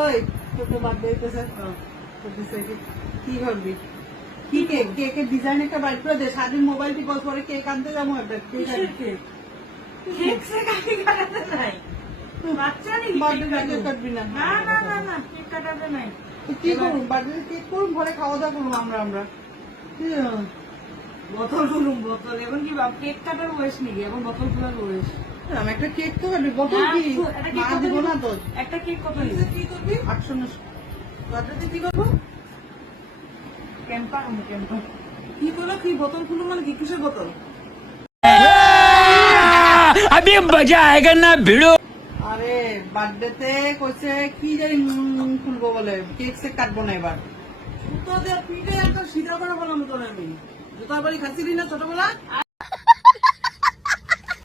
ওই তোকে বার্থডে হইতেছে কি করবি? কি কেক? কেকের ডিজাইন একটা বাইর করে দে। স্বাধীন মোবাইল টিপস পরে কেক আনতে যাবো একটা। কেক সে কাটি কাটাতে নাই। বাচ্চা নাকি বার্থডে কাটবি না? না না না না, কেক কাটাতে নাই। কি করুন? বার্থডে কেক করুন, ঘরে খাওয়া দাওয়া করুন আমরা। বোতল খুলুন, বোতল। এখন কি কেক কাটার বয়স নাকি? এখন বোতল খোলার বয়স। আমি একটা কেক তো কাটবি, বোতল কি মা দিব না তো? একটা কেক কত? কি করবি? 800 বার্থডে কি করবো? ক্যাম্পার ক্যাম্পার। কি করলো? কি বোতল খুলুন মানে কি? কিসের বোতল? अभी मजा आएगा ना भिड़ो। আরে বার্থডেতে কইছে কি জানি খুলবো বলে, কেক সে কাটবো না এবার। জুতো দিয়ে পিঠে একটা সিধা করে বললাম তো আমি। জুতার বাড়ি খাচ্ছিলি না ছোটবেলা?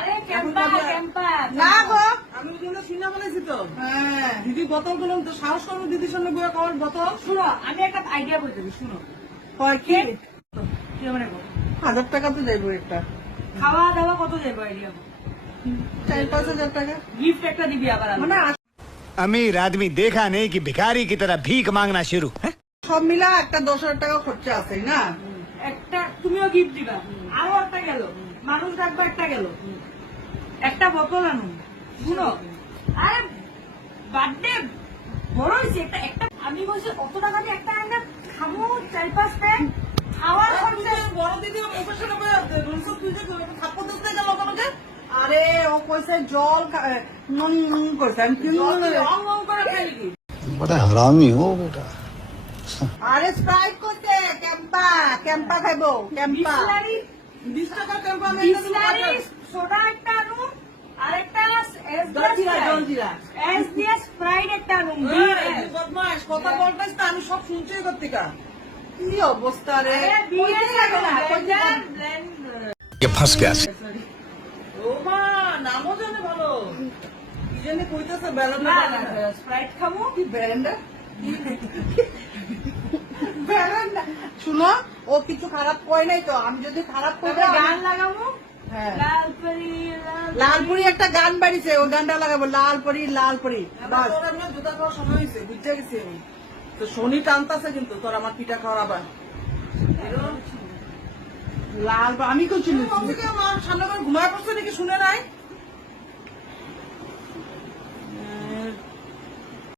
আরে ক্যাম্পার ক্যাম্পার না গো, আমি কিন্তু সিনা বলেছি তো। হ্যাঁ দিদি বোতল গুলো তো সাহস করবো দিদির সামনে বইয়া খাওয়ার বোতল। শুনো, আমি একটা আইডিয়া বলতে দিই, শুনো। হয় কি? কি মানে গো? 1000 টাকা তো যাইবো একটা। খাওয়া দাওয়া কত যাবে আইডিয়া? 4-5 টাকা। গিফট একটা দিবি আবার মানে अमीर आदमी देखा नहीं कि भिखारी की तरह भीख मांगना शुरू। সব মিলা একটা 10,000 টাকা খরচা আছে না? একটা তুমিও গিফট দিবা, আরো একটা গেল, মানুষ রাখবা একটা গেল, একটা বোতল আনুন। শুনো, আরে বার্থডে বড় হয়েছে, একটা একটা আমি বলছি অত টাকা দিয়ে একটা আমরা খাবো 4-5 প্যাক খাওয়ার খরচা। বড় দিদি মুখের সামনে বইয়া রুলস তুই যে থাপ্পড় দিতে গেল তোমাকে। আরে ও কইছে জল কইছে আমি কি অং করে খাই কি? बड़ा हरामी हो बेटा। আরে স্প্রাইট করতে ক্যাম্পা খাইবো ক্যাম্পা। বিসলারি 20 টাকা ক্যাম্পা বিসলারি সোডা একটা আনুন, আরেকটা জলজিরা। এস দিয়ে স্প্রাইট একটা আনুন। বদমাস কথা বলতেছ না, আমি সব শুনছি কর্তিকা। কি অবস্থা রে? আরে বিয়ে লাগে না, ব্লেন্ড ये फंस गया। ও মা নামও জানে ভালো। কি জানি কইতাছে বেলান্ডা। না স্প্রাইট খাবো। কি বেলান্ডা? বেলান্ডা শুনো, ও কিছু খারাপ কয় নাই তো। আমি যদি খারাপ করি তবে গান লাগাবো। হ্যাঁ লালপরি লালপুরি একটা গান বাড়িছে, ওই গানটা লাগাবো লালপুরি লালপুরি। বাস জুতা খাওয়ার সময় হয়েছে, বুঝতে গেছি আমি তো। শনি টানতাছে কিন্তু তোর আমার পিঠা খাওয়ার আবার লাল আমি করছি আমার সামনে ঘুমায় পড়ছে নাকি শুনে নাই?